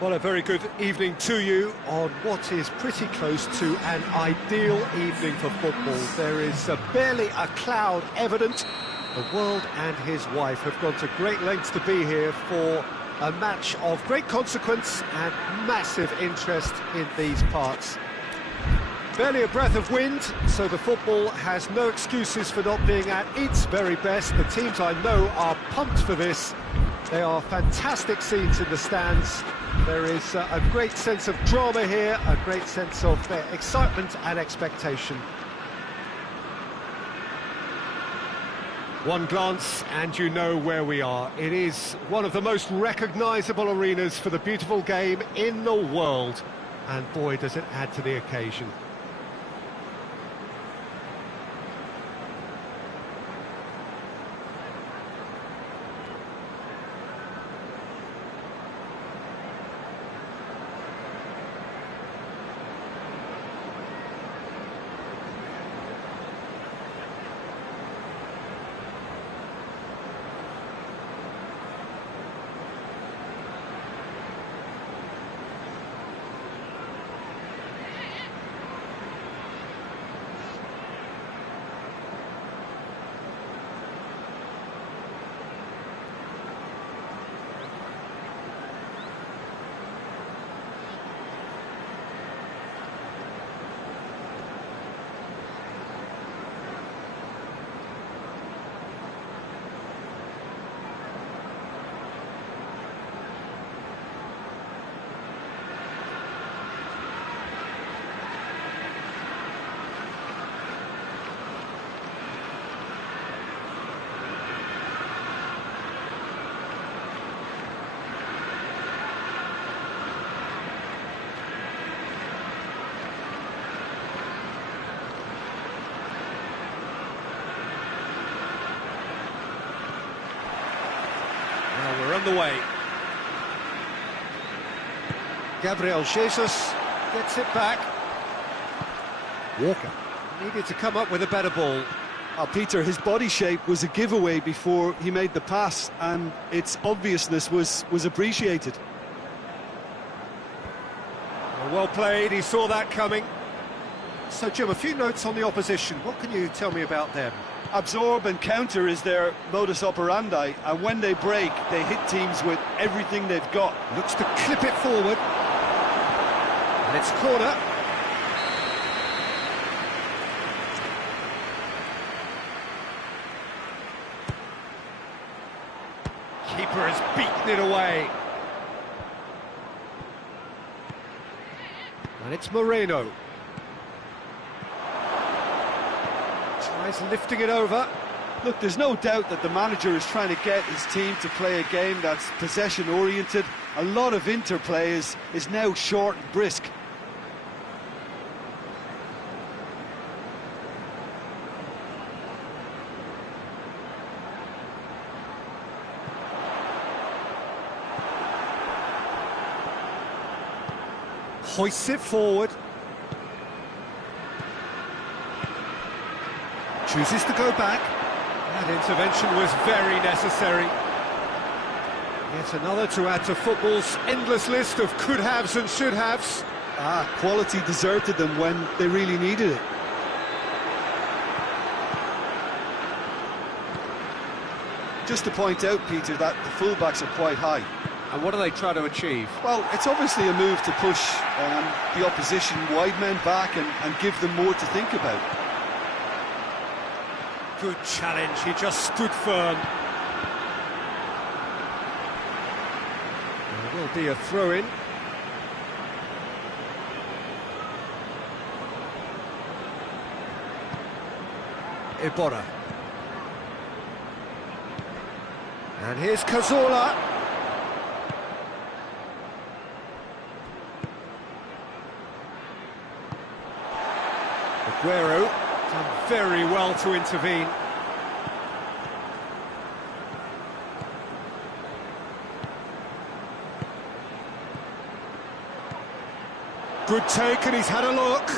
Well, a very good evening to you on what is pretty close to an ideal evening for football. There is barely a cloud evident. The world and his wife have gone to great lengths to be here for a match of great consequence and massive interest in these parts. Barely a breath of wind, so the football has no excuses for not being at its very best. The teams I know are pumped for this. They are fantastic scenes in the stands. There is a great sense of drama here, a great sense of excitement and expectation. One glance and you know where we are. It is one of the most recognisable arenas for the beautiful game in the world. And boy, does it add to the occasion. We're underway. Gabriel Jesus gets it back. Walker Needed to come up with a better ball. Peter, his body shape was a giveaway before he made the pass, and its obviousness was appreciated. Well played, he saw that coming. So, Jim, a few notes on the opposition. What can you tell me about them? Absorb and counter is their modus operandi, and when they break, they hit teams with everything they've got. Looks to clip it forward. And it's corner. Keeper has beaten it away. And it's Moreno. Tries lifting it over. Look, there's no doubt that the manager is trying to get his team to play a game that's possession-oriented. A lot of interplay is now short and brisk. Hoists it forward. Chooses to go back. That intervention was very necessary. Yet another to add to football's endless list of could-haves and should-haves. Quality deserted them when they really needed it. Just to point out, Peter, that the fullbacks are quite high. And what do they try to achieve? Well, it's obviously a move to push the opposition wide men back and give them more to think about. Good challenge, he just stood firm. There will be a throw-in. Iborra. And here's Cazorla. Aguero done very well to intervene. Good take, and he's had a look.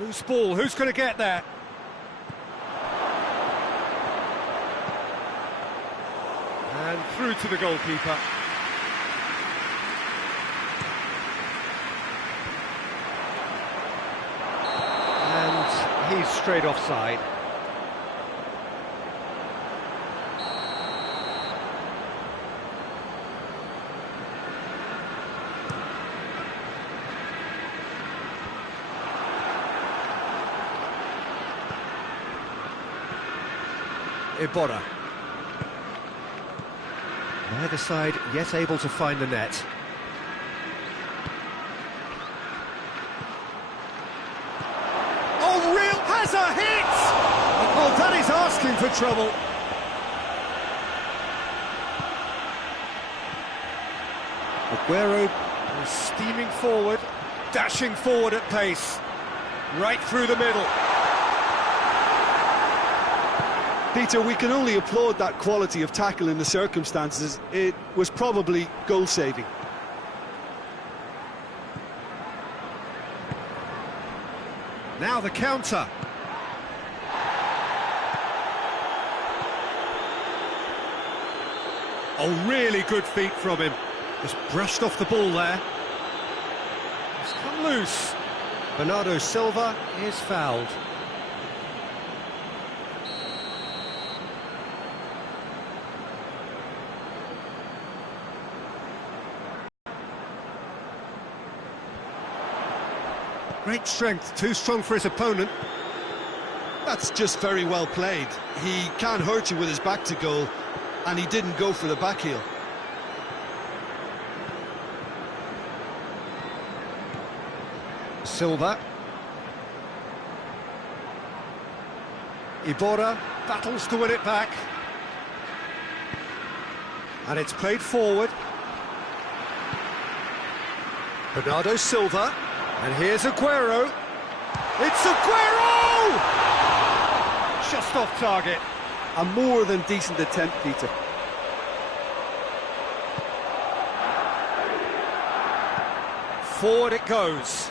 Loose ball, who's going to get that? And And through to the goalkeeper. And he's straight offside. Iborra. Neither side yet able to find the net. Oh, real has a hit! Oh, that is asking for trouble. Aguero is steaming forward, dashing forward at pace, right through the middle. Peter, we can only applaud that quality of tackle in the circumstances. It was probably goal-saving. Now the counter. Oh, really good feet from him. Just brushed off the ball there. It's come loose. Bernardo Silva is fouled. Great strength, too strong for his opponent. That's just very well played. He can't hurt you with his back to goal, and he didn't go for the back heel. Silva. Iborra battles to win it back. And it's played forward. Bernardo Silva. And here's Aguero. It's Aguero! Just off target. A more than decent attempt, Peter. Forward it goes.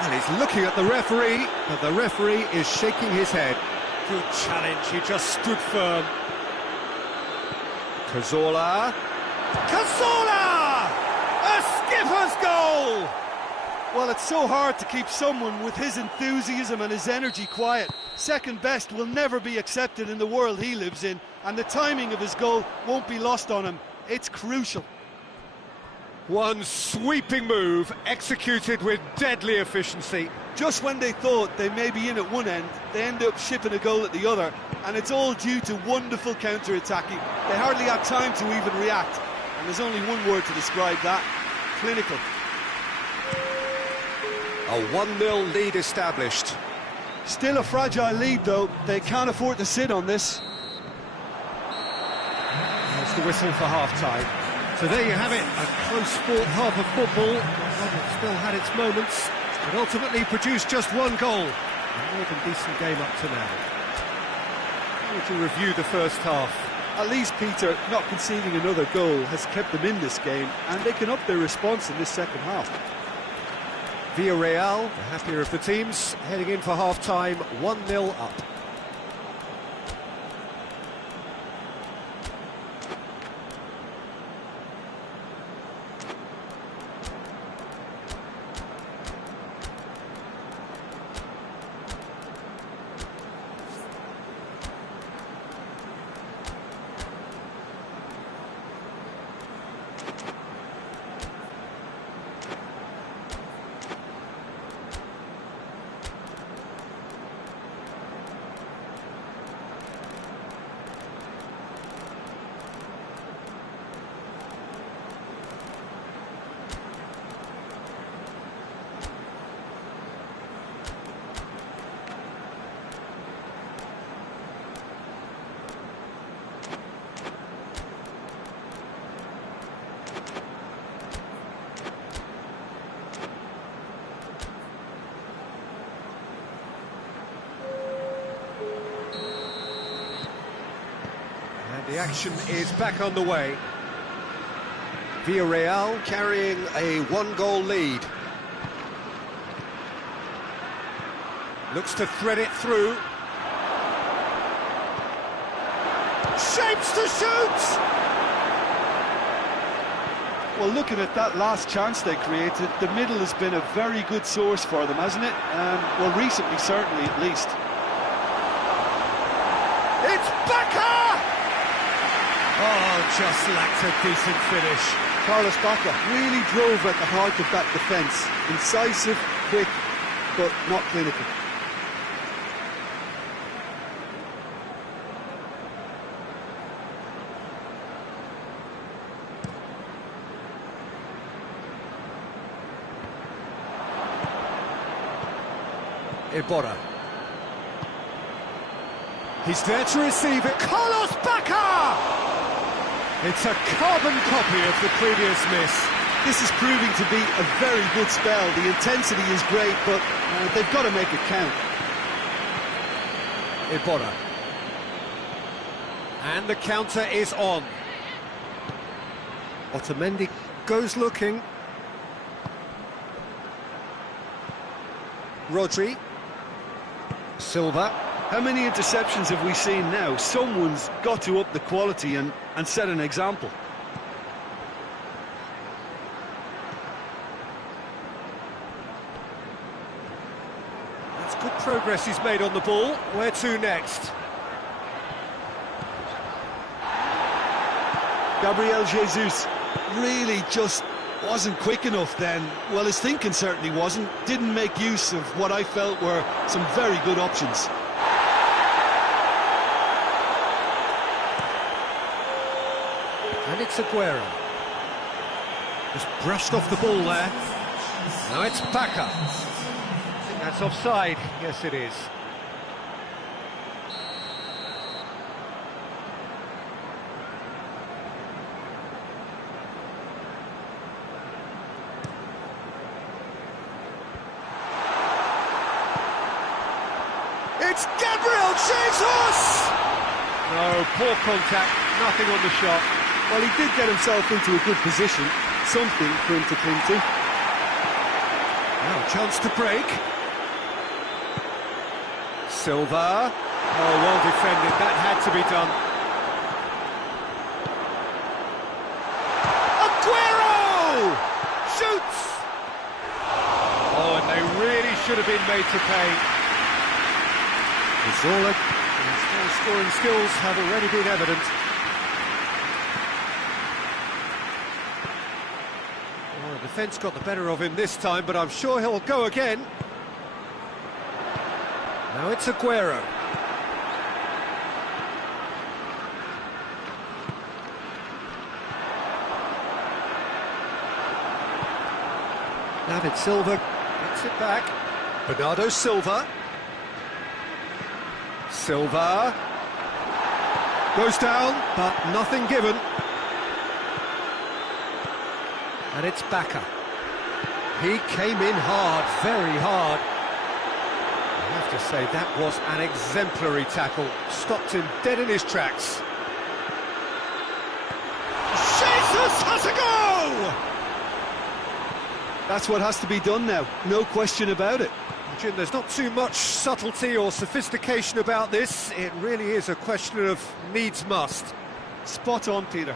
And he's looking at the referee, but the referee is shaking his head. Good challenge, he just stood firm. Cazorla. Cazorla! A skipper's goal! Well, it's so hard to keep someone with his enthusiasm and his energy quiet. Second best will never be accepted in the world he lives in, and the timing of his goal won't be lost on him. It's crucial. One sweeping move, executed with deadly efficiency. Just when they thought they may be in at one end, they end up shipping a goal at the other, and it's all due to wonderful counter-attacking. They hardly had time to even react, and there's only one word to describe that: clinical. A 1-0 lead established. Still a fragile lead, though. They can't afford to sit on this. There's the whistle for half-time. So there you have it, a close-fought half of football. It still had its moments, but ultimately produced just one goal. A more than decent game up to now. How would you review the first half? At least, Peter, not conceding another goal has kept them in this game, and they can up their response in this second half. Villarreal, the happier of the teams, heading in for half-time, 1-0 up. The action is back on the way. Villarreal carrying a 1-goal lead. Looks to thread it through. Shapes to shoot! Well, looking at that last chance they created, the middle has been a very good source for them, hasn't it? Well, recently, certainly, at least. It's Bakker! Oh, just lacked a decent finish. Carlos Bakker really drove at the heart of that defence. Incisive, quick, but not clinical. Iborra. He's there to receive it. Carlos Bakker! It's a carbon copy of the previous miss. This is proving to be a very good spell. The intensity is great, but they've got to make it count. Iborra. And the counter is on. Otamendi goes looking. Rodri. Silva. How many interceptions have we seen now? Someone's got to up the quality and set an example. That's good progress he's made on the ball. Where to next? Gabriel Jesus really just wasn't quick enough then. Well, his thinking certainly wasn't. Didn't make use of what I felt were some very good options. And it's Aguero. Just brushed off the ball there. Now it's Bakker. I think that's offside. Yes, it is. It's Gabriel Jesus! No, poor contact, nothing on the shot. Well, he did get himself into a good position, something for him to cling to. Now, chance to break. Silva. Oh, well defended, that had to be done. Aguero! Shoots! Oh, and they really should have been made to pay. His scoring skills have already been evident. Well, the defence got the better of him this time, but I'm sure he'll go again. Now it's Aguero. David Silva gets it back. Bernardo Silva. Silva goes down, but nothing given. And it's Bakker. He came in hard, very hard. I have to say, that was an exemplary tackle. Stopped him dead in his tracks. Jesus has a go! That's what has to be done now, no question about it. Jim, there's not too much subtlety or sophistication about this. It really is a question of needs must. Spot on, Peter.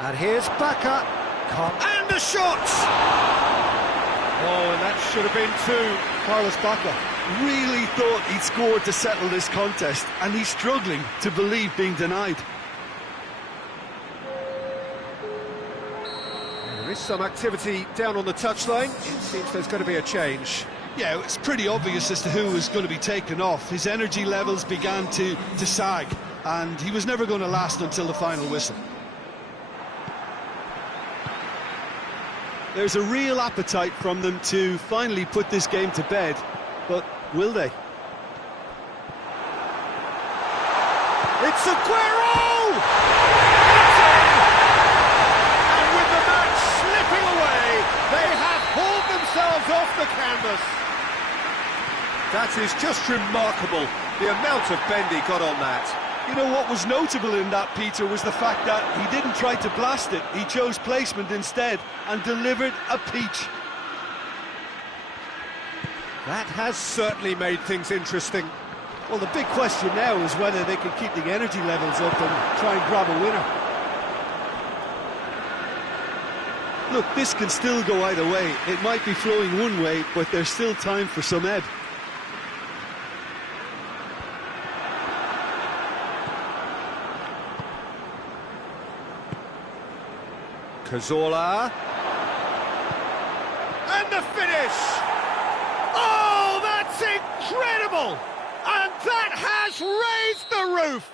And here's Bakker. And a shot! Oh, and that should have been two. Carlos Bakker really thought he'd scored to settle this contest, and he's struggling to believe being denied. There is some activity down on the touchline. It seems there's going to be a change. Yeah, it's pretty obvious as to who was going to be taken off. His energy levels began to sag, and he was never going to last until the final whistle. There's a real appetite from them to finally put this game to bed, but will they? It's Aguero! They have hauled themselves off the canvas. That is just remarkable, the amount of bend he got on that. You know what was notable in that, Peter, was the fact that he didn't try to blast it. He chose placement instead and delivered a peach. That has certainly made things interesting. Well, the big question now is whether they can keep the energy levels up and try and grab a winner. Look, this can still go either way. It might be flowing one way, but there's still time for some ebb. Cazorla. And the finish! Oh, that's incredible! And that has raised the roof!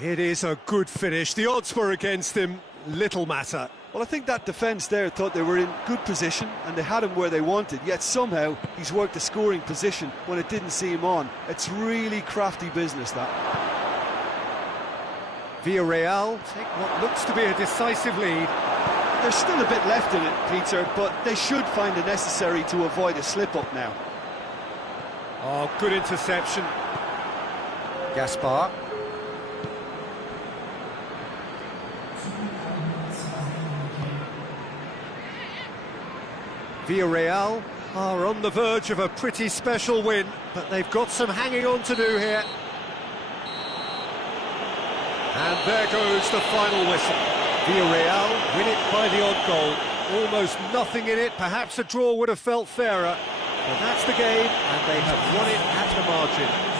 It is a good finish. The odds were against him. Little matter. Well, I think that defence there thought they were in good position and they had him where they wanted, yet somehow he's worked a scoring position when it didn't see him on. It's really crafty business, that. Villarreal take what looks to be a decisive lead. There's still a bit left in it, Peter, but they should find it necessary to avoid a slip-up now. Oh, good interception. Gaspar. Villarreal are on the verge of a pretty special win, but they've got some hanging on to do here. And there goes the final whistle. Villarreal win it by the odd goal. Almost nothing in it, perhaps a draw would have felt fairer. But that's the game, and they have won it at the margin.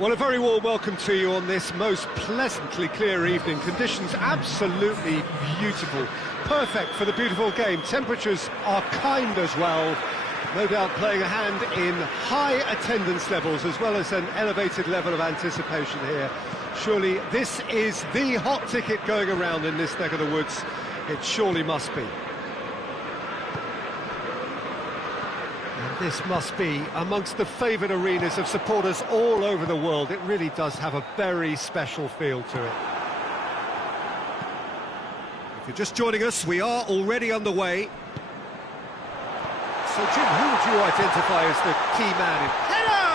Well, a very warm welcome to you on this most pleasantly clear evening. Conditions absolutely beautiful. Perfect for the beautiful game. Temperatures are kind as well. No doubt playing a hand in high attendance levels as well as an elevated level of anticipation here. Surely this is the hot ticket going around in this neck of the woods. It surely must be. And this must be amongst the favoured arenas of supporters all over the world. It really does have a very special feel to it. If you're just joining us, we are already underway. So, Jim, who would you identify as the key man in... Header!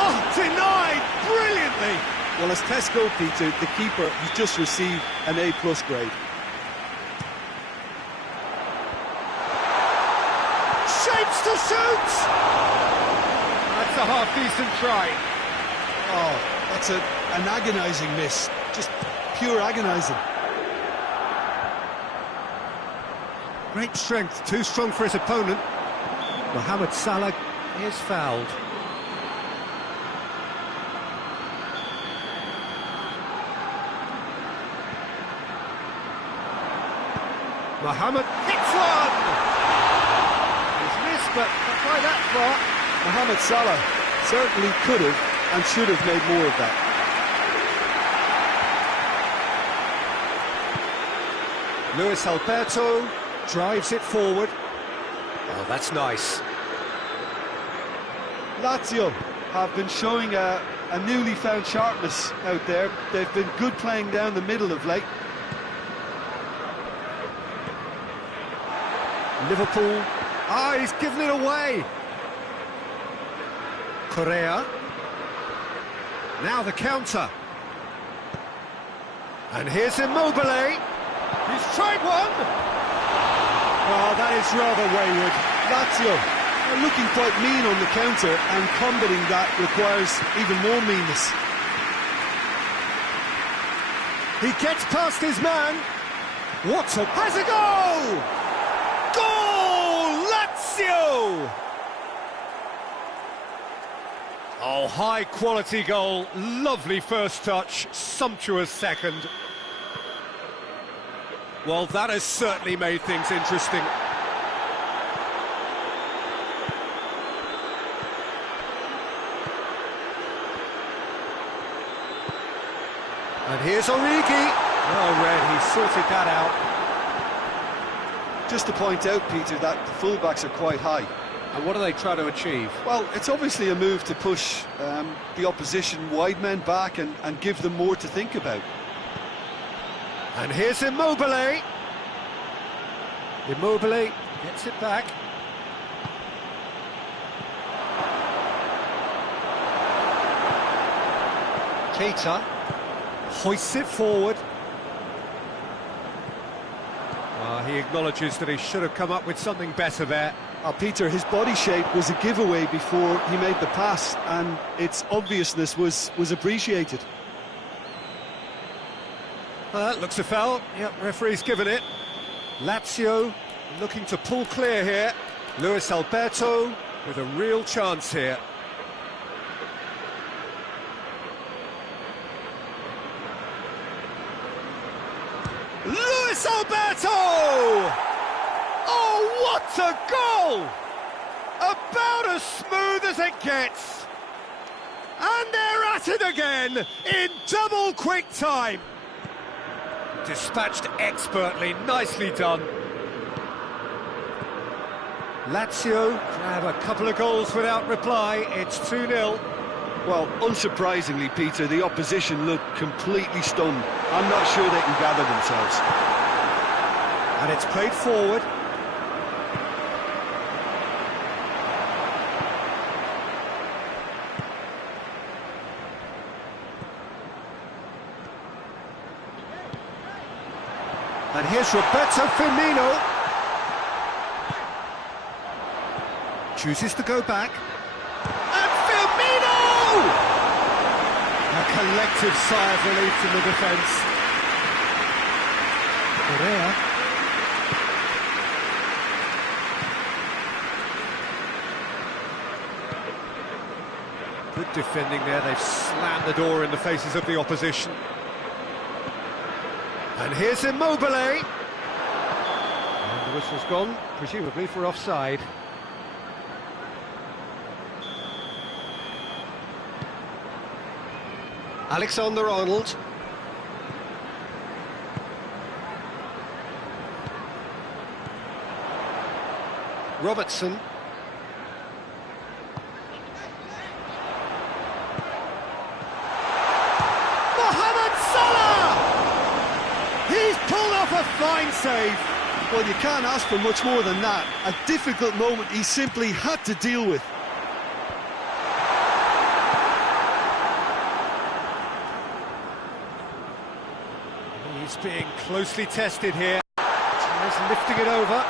Oh, denied brilliantly! Well, as test go, Peter, the keeper has just received an A+ grade. Shapes to shoot! That's a half-decent try. Oh, that's an agonising miss. Just pure agonising. Great strength, too strong for his opponent. Mohamed Salah is fouled. Mohamed hits one! He's missed, but not by that far. Mohamed Salah certainly could have and should have made more of that. Luis Alberto drives it forward. Oh, that's nice. Lazio have been showing a newly found sharpness out there. They've been good playing down the middle of late. Liverpool. Ah, he's given it away. Correa. Now the counter. And here's Immobile. He's tried one. Oh, that is rather wayward. Lazio are looking quite mean on the counter, and combating that requires even more meanness. He gets past his man. What a... Has a goal! Goal! Lazio! Oh, high-quality goal. Lovely first touch. Sumptuous second. Well, that has certainly made things interesting. And here's Origi. Oh, Red, he sorted that out. Just to point out, Peter, that the fullbacks are quite high. And what are they trying to achieve? Well, it's obviously a move to push the opposition wide men back and give them more to think about. And here's Immobile. Immobile gets it back. Keita hoists it forward. He acknowledges that he should have come up with something better there. Peter, his body shape was a giveaway before he made the pass, and its obviousness was appreciated. Looks a foul. Yep, referee's given it. Lazio looking to pull clear here. Luis Alberto with a real chance here. Luis Alberto! Oh, what a goal! About as smooth as it gets. And they're at it again in double quick time. Dispatched expertly, nicely done. Lazio grab a couple of goals without reply. It's 2-0. Well, unsurprisingly, Peter, the opposition look completely stunned. I'm not sure they can gather themselves. And it's played forward. And here's Roberto Firmino. Chooses to go back. And Firmino! A collective sigh of relief from the defence. Correa. Good defending there. They've slammed the door in the faces of the opposition. And here's Immobile. And the whistle's gone, presumably for offside. Alexander-Arnold. Robertson. Mohamed Salah! He's pulled off a fine save. Well, you can't ask for much more than that. A difficult moment he simply had to deal with. He's being closely tested here. Tries lifting it over.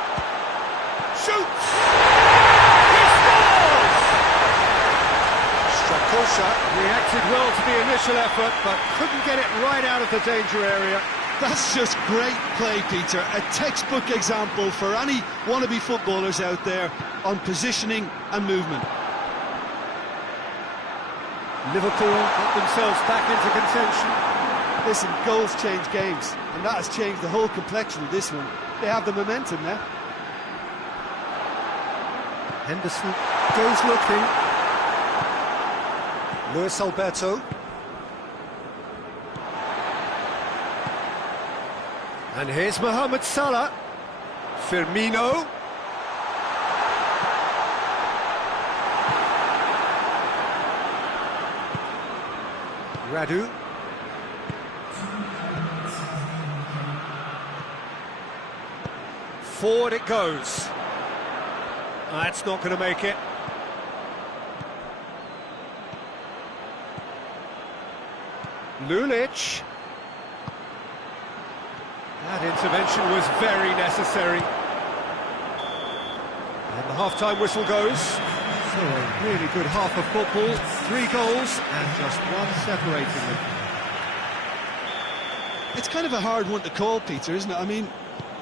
Shoots! He scores! Strakosha reacted well to the initial effort, but couldn't get it right out of the danger area. That's just great play, Peter. A textbook example for any wannabe footballers out there on positioning and movement. Liverpool got themselves back into contention. Listen, goals change games, and that has changed the whole complexion of this one. They have the momentum now. Henderson goes looking. Luis Alberto. And here's Mohamed Salah. Firmino. Radu. Forward it goes. That's not going to make it. Lulic. That intervention was very necessary. And the half-time whistle goes. So a really good half of football. 3 goals and just one separating them. It's kind of a hard one to call, Peter, isn't it? I mean,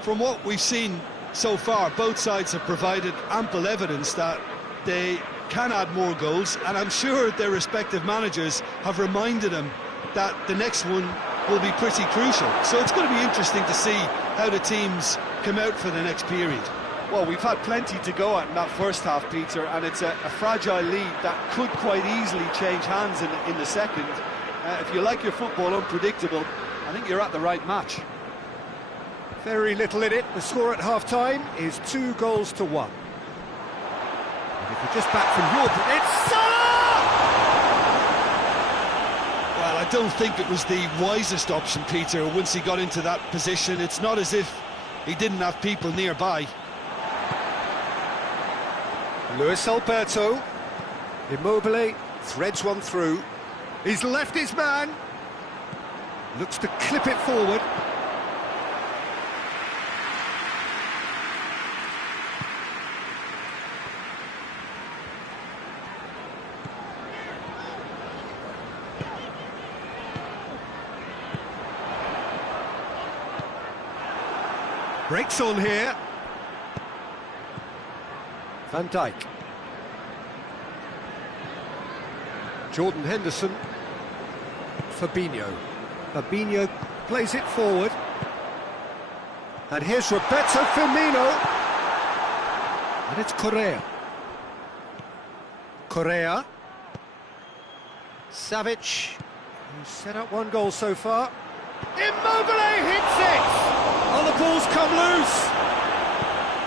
from what we've seen so far, both sides have provided ample evidence that they can add more goals, and I'm sure their respective managers have reminded them that the next one will be pretty crucial. So it's going to be interesting to see how the teams come out for the next period. Well, we've had plenty to go at in that first half, Peter, and it's a fragile lead that could quite easily change hands in the second. If you like your football unpredictable, I think you're at the right match. Very little in it. The score at half-time is 2 goals to 1. And if you're just back from your... It's Salah! Well, I don't think it was the wisest option, Peter, once he got into that position. It's not as if he didn't have people nearby. Luis Alberto. Immobile threads one through. He's left his man. Looks to clip it forward. Breaks on here. Van Dijk. Jordan Henderson. Fabinho. Fabinho plays it forward. And here's Roberto Firmino. And it's Correa. Correa. Savic, who's set up 1 goal so far. Immobile hits it! Oh, the ball's come loose!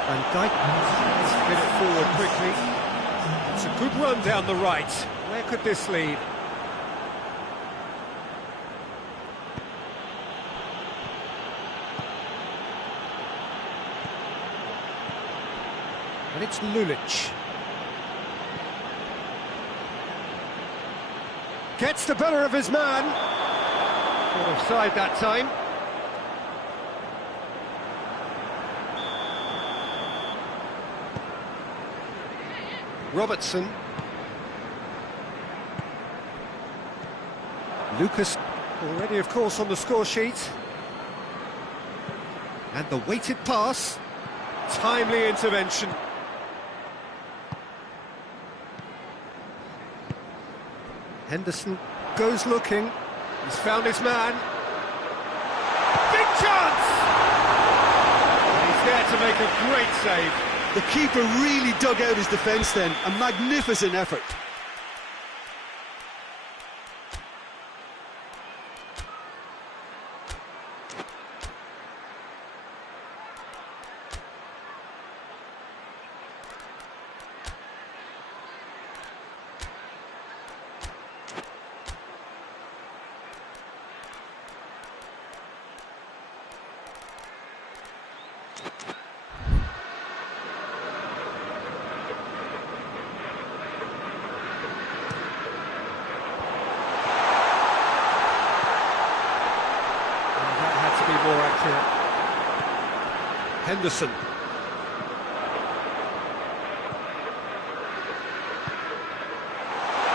Van Dijk has to get it forward quickly. It's a good run down the right. Where could this lead? And it's Lulic. Gets the better of his man. Not offside that time. Robertson. Lucas already, of course, on the score sheet. And the weighted pass. Timely intervention. Henderson goes looking. He's found his man. Big chance! And he's there to make a great save. The keeper really dug out his defence then. A magnificent effort. Henderson.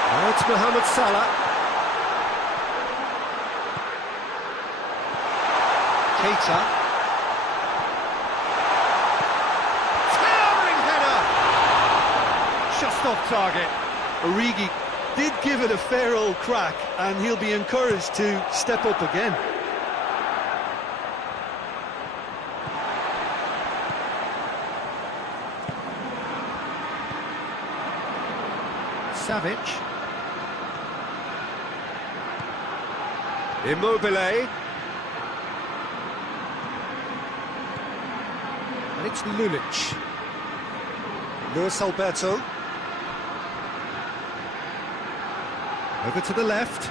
Now it's Mohamed Salah. Keita. Towering header! Just off target. Origi did give it a fair old crack, and he'll be encouraged to step up again. Savic. Immobile. And it's Lulic. Luis Alberto. Over to the left.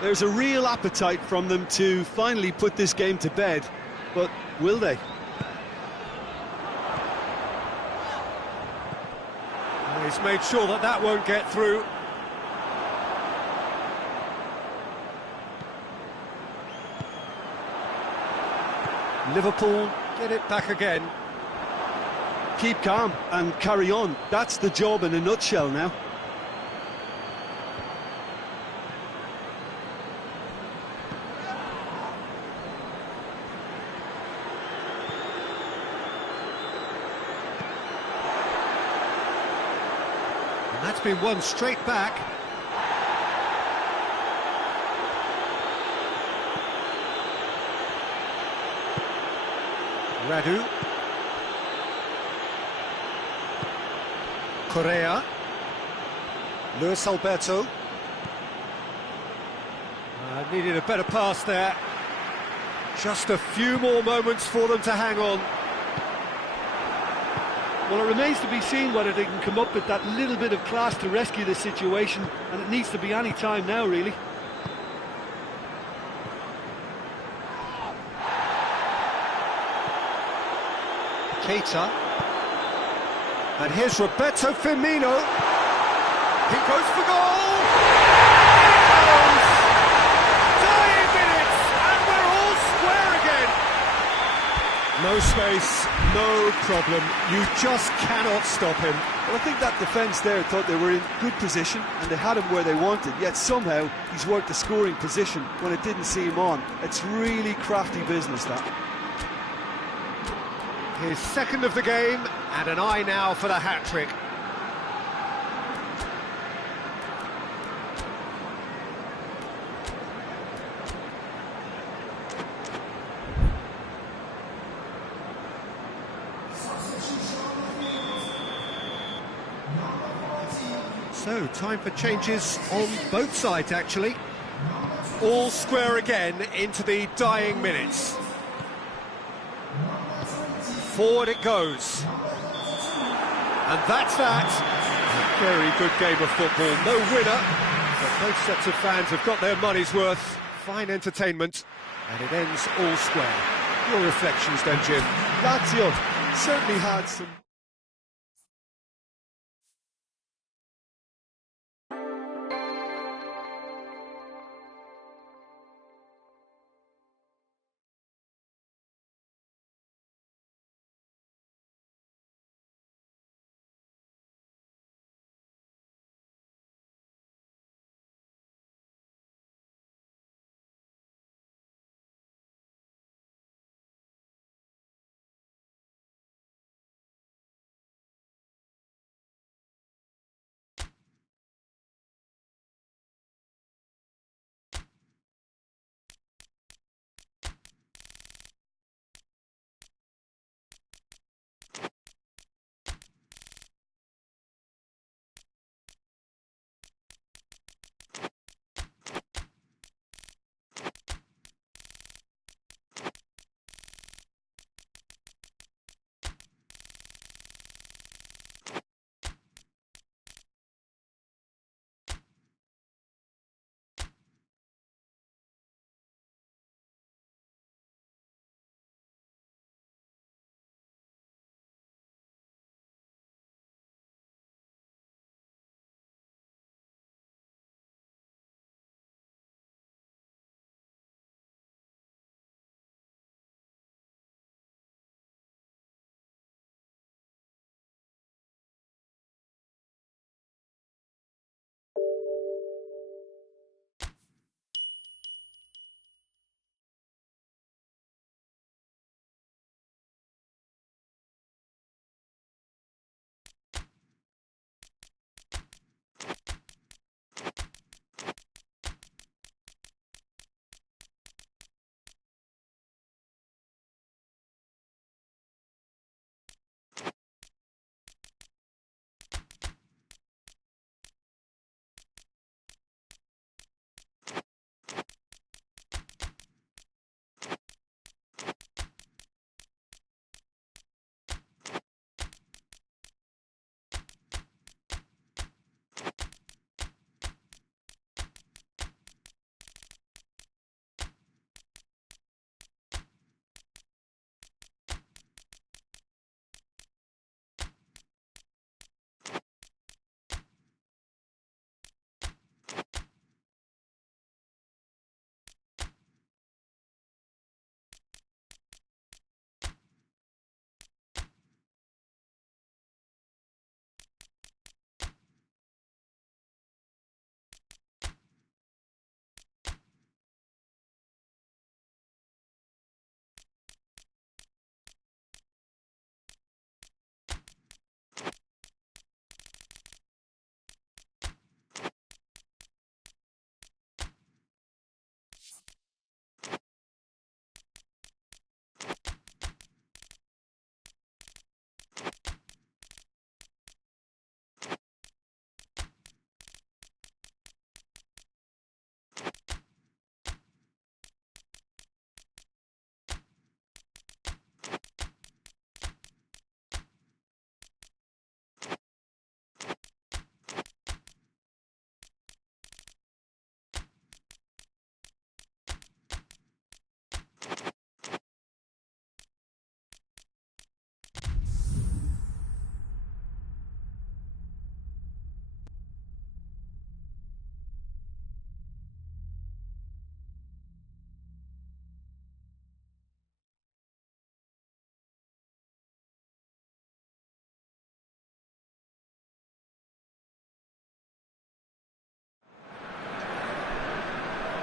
There's a real appetite from them to finally put this game to bed, but will they? He's made sure that that won't get through. Liverpool get it back again. Keep calm and carry on. That's the job in a nutshell now. And that's been won straight back. Radu. Correa. Luis Alberto. Needed a better pass there. Just a few more moments for them to hang on. Well, it remains to be seen whether they can come up with that little bit of class to rescue the situation, and it needs to be any time now, really. Keita. And here's Roberto Firmino. He goes for goal! He goes! Dying minutes, and we're all square again! No space, no problem. You just cannot stop him. Well, I think that defence there thought they were in good position and they had him where they wanted, yet somehow he's worked the scoring position when it didn't see him on. It's really crafty business, that. His second of the game, and an eye now for the hat-trick. So, time for changes on both sides, actually. All square again into the dying minutes. Forward it goes. And that's that. A very good game of football. No winner, but both sets of fans have got their money's worth. Fine entertainment, and it ends all square. Your reflections then, Jim? Lazio certainly had some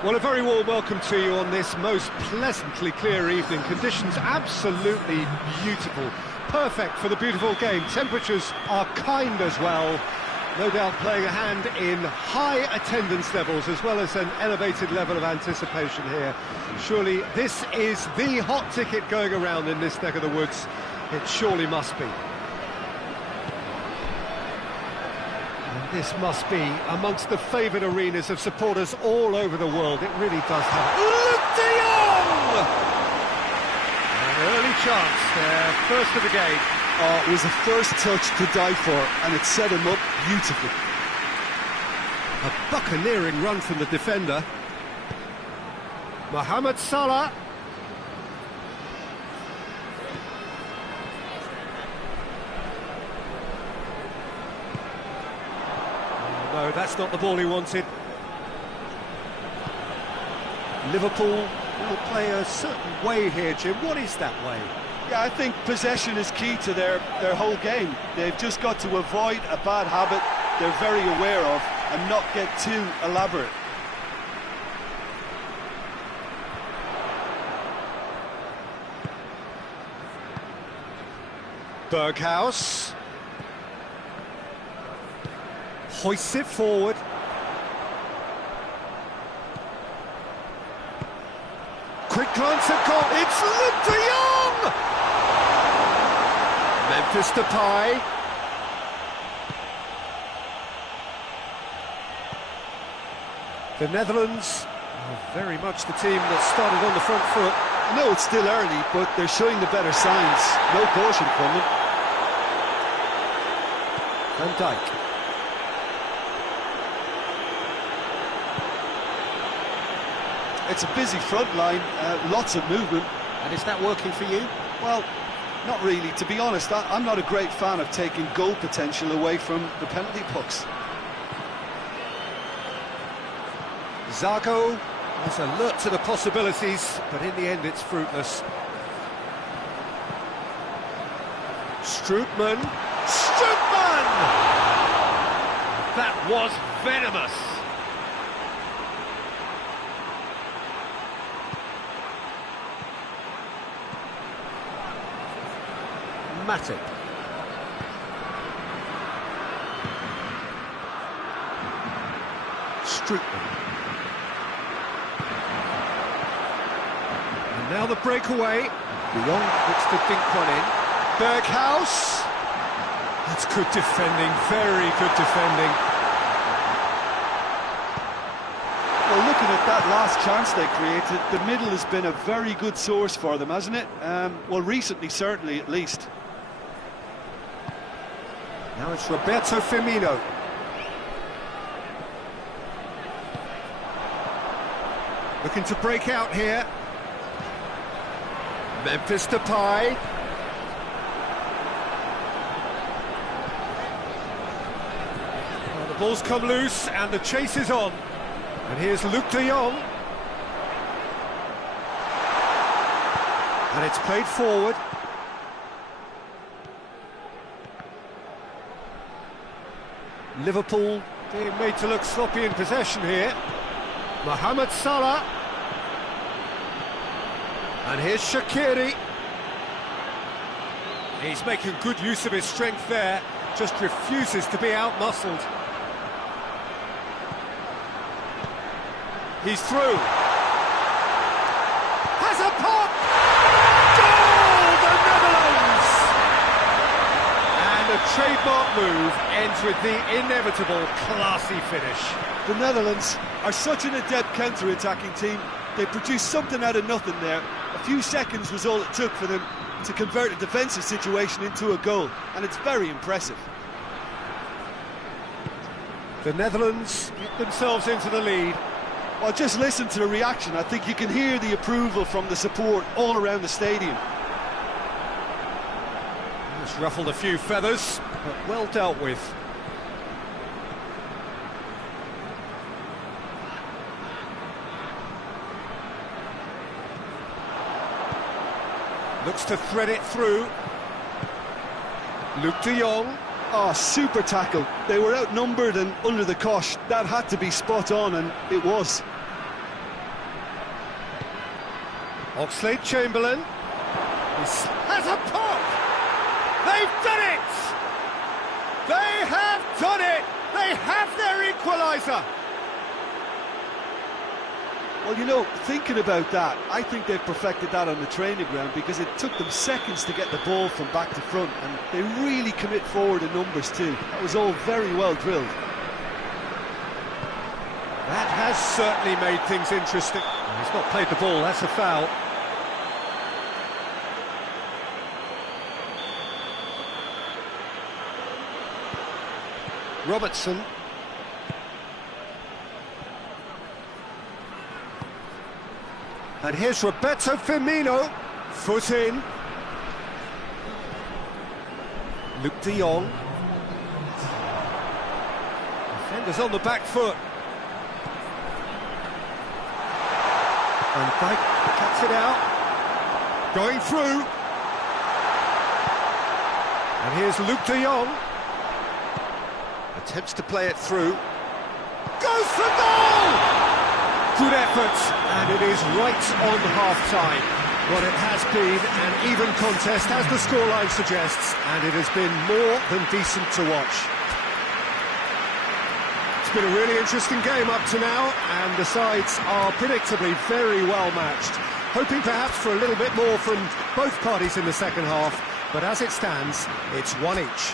Well, a very warm welcome to you on this most pleasantly clear evening. Conditions absolutely beautiful. Perfect for the beautiful game. Temperatures are kind as well. No doubt playing a hand in high attendance levels as well as an elevated level of anticipation here. Surely this is the hot ticket going around in this neck of the woods. It surely must be. And this must be amongst the favoured arenas of supporters all over the world. It really does have... Luke de Jong! An early chance there, first of the game. Oh, it was a first touch to die for, and it set him up beautifully. A buccaneering run from the defender. Mohamed Salah. Oh, no, that's not the ball he wanted. Liverpool will play a certain way here, Jim. What is that way? Yeah, I think possession is key to their whole game. They've just got to avoid a bad habit they're very aware of and not get too elaborate. Berghaus hoists it forward. Quick glance at goal. It's Luke de Jong! Memphis Depay. The Netherlands are very much the team that started on the front foot. I know it's still early, but they're showing the better signs. No caution from them. Van Dijk. It's a busy front line, lots of movement. And is that working for you? Well, not really. To be honest, I'm not a great fan of taking goal potential away from the penalty pucks. Zago is alert to the possibilities, but in the end it's fruitless. Strootman. Strootman! That was venomous. Matip. Strootman. And now the breakaway. De Jong looks to dink one in. Berghaus. That's good defending, very good defending. Well, looking at that last chance they created, the middle has been a very good source for them, hasn't it? Well, recently, certainly, at least. Now it's Roberto Firmino. Looking to break out here. Memphis Depay. Well, the ball's come loose and the chase is on. And here's Luke de Jong. And it's played forward. Liverpool being made to look sloppy in possession here. Mohamed Salah. And here's Shaqiri. He's making good use of his strength there, just refuses to be out-muscled. He's through. Has a pop! Goal, the Netherlands! And a trademark move ends with the inevitable classy finish. The Netherlands are such an adept counter-attacking team. They produced something out of nothing there. A few seconds was all it took for them to convert a defensive situation into a goal, and it's very impressive. The Netherlands get themselves into the lead. Well, just listen to the reaction. I think you can hear the approval from the support all around the stadium. It's ruffled a few feathers, but well dealt with. Looks to thread it through. Luke de Jong. Oh, super tackle. They were outnumbered and under the cosh. That had to be spot on, and it was. Oxlade-Chamberlain has a pop! They've done it! They have done it! They have their equaliser! Well, you know, thinking about that, I think they've perfected that on the training ground because it took them seconds to get the ball from back to front, and they really commit forward in numbers too. That was all very well drilled. That has certainly made things interesting. He's not played the ball, that's a foul. Robertson. And here's Roberto Firmino, foot in. Luke de Jong. Defenders on the back foot. And Addict cuts it out. Going through. And here's Luke de Jong. Attempts to play it through. Goes for goal! Good effort, and it is right on half-time. What it has been an even contest, as the scoreline suggests, and it has been more than decent to watch. It's been a really interesting game up to now, and the sides are predictably very well matched. Hoping perhaps for a little bit more from both parties in the second half, but as it stands, it's one each.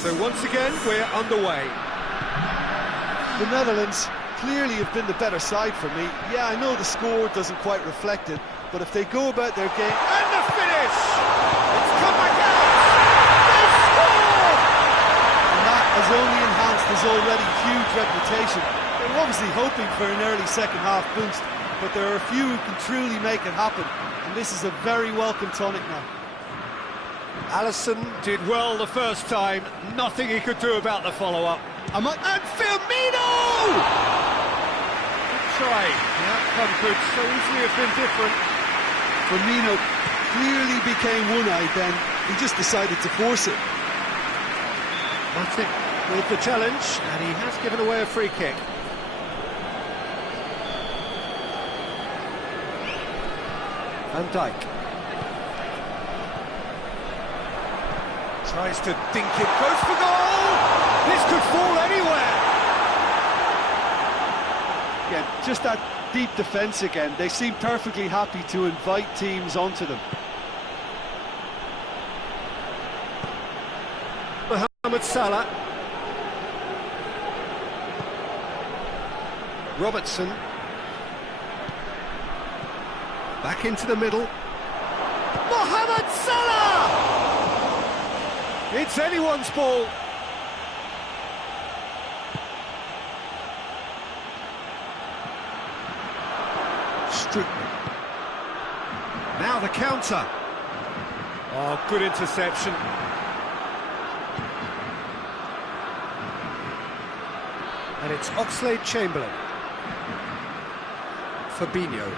So once again, we're underway. The Netherlands clearly have been the better side for me. Yeah, I know the score doesn't quite reflect it, but if they go about their game... And the finish! It's come back out! They score! And that has only enhanced his already huge reputation. They're obviously hoping for an early second-half boost, but there are a few who can truly make it happen, and this is a very welcome tonic now. Alisson did well the first time, nothing he could do about the follow-up. And Firmino! Good try, the outcome could so easily have been different. Firmino clearly became one-eyed then, he just decided to force it. Matic with the challenge, and he has given away a free kick. Van Dijk. Tries to dink it, goes for goal! This could fall anywhere! Yeah, just that deep defence again. They seem perfectly happy to invite teams onto them. Mohamed Salah. Robertson. Back into the middle. Mohamed Salah! It's anyone's ball. Strickland. Now the counter. Oh, good interception. And it's Oxlade-Chamberlain. Fabinho.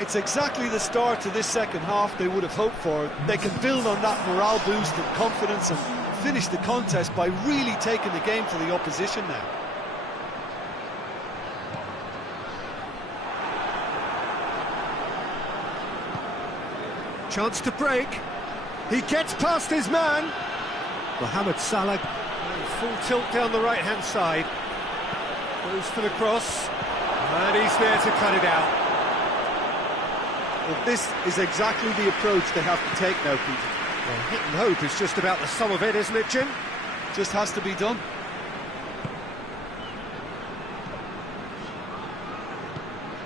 It's exactly the start to this second half they would have hoped for. They can build on that morale boost and confidence and finish the contest by really taking the game to the opposition now. Chance to break. He gets past his man. Mohamed Salah, full tilt down the right-hand side. Goes for the cross, and he's there to cut it out. Well, this is exactly the approach they have to take now, Peter. Well, hit and hope is just about the sum of it, isn't it, Jim? Just has to be done.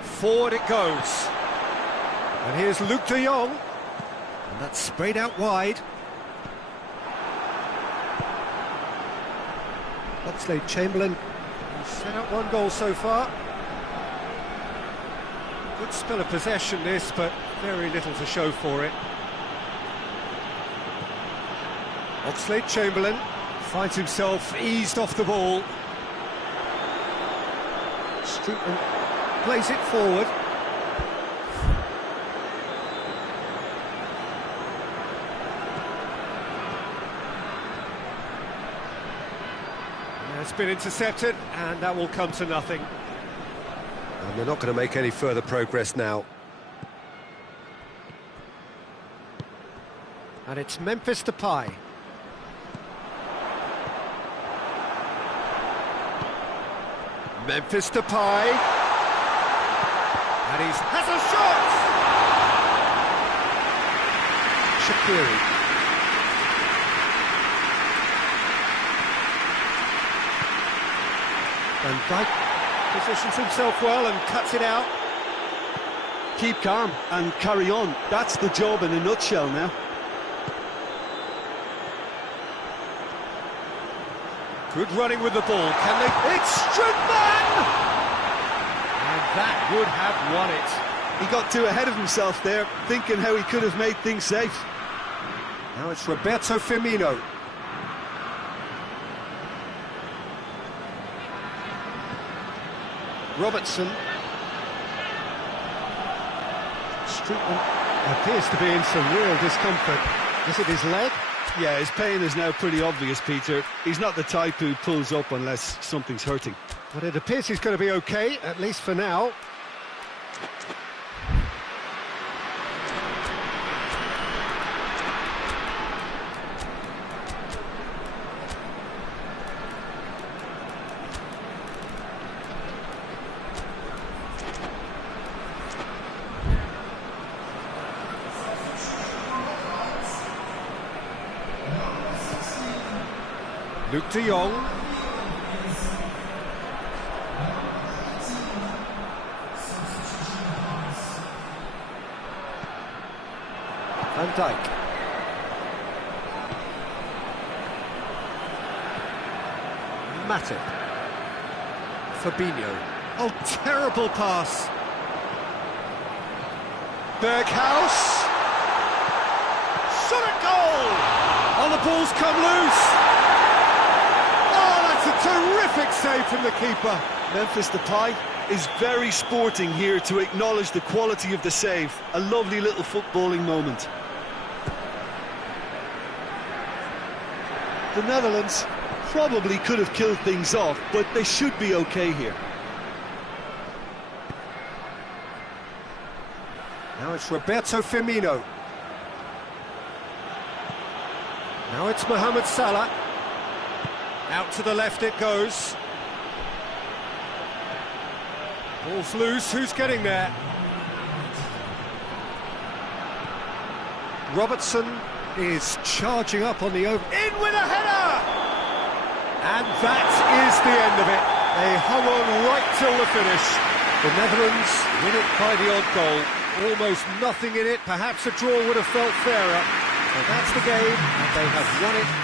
Forward it goes. And here's Luke de Jong. And that's sprayed out wide. Oxlade-Chamberlain set up one goal so far. Good spell of possession this, but very little to show for it. Oxlade-Chamberlain finds himself eased off the ball. Streetman plays it forward. It's been intercepted, and that will come to nothing. And they're not going to make any further progress now. And it's Memphis Depay. Memphis Depay. And he has a shot! Shaqiri. Van Dijk positions himself well and cuts it out. Keep calm and carry on. That's the job in a nutshell now. Good running with the ball. Can they? It's Streetman! And that would have won it. He got too ahead of himself there, thinking how he could have made things safe. Now it's Roberto Firmino. Robertson. Streetman appears to be in some real discomfort. Is it his leg? Yeah, his pain is now pretty obvious, Peter. He's not the type who pulls up unless something's hurting. But it appears he's going to be okay, at least for now. Luke de Jong. Van Dijk. Matip. Fabinho. Oh, terrible pass. Berghaus. Shot at goal! Oh, the ball's come loose. It's a terrific save from the keeper. Memphis Depay is very sporting here to acknowledge the quality of the save. A lovely little footballing moment. The Netherlands probably could have killed things off, but they should be okay here. Now it's Roberto Firmino. Now it's Mohamed Salah. Out to the left it goes. Ball's loose, who's getting there? Robertson is charging up on the over. In with a header! And that is the end of it. They hung on right till the finish. The Netherlands win it by the odd goal. Almost nothing in it, perhaps a draw would have felt fairer. So that's the game, and they have won it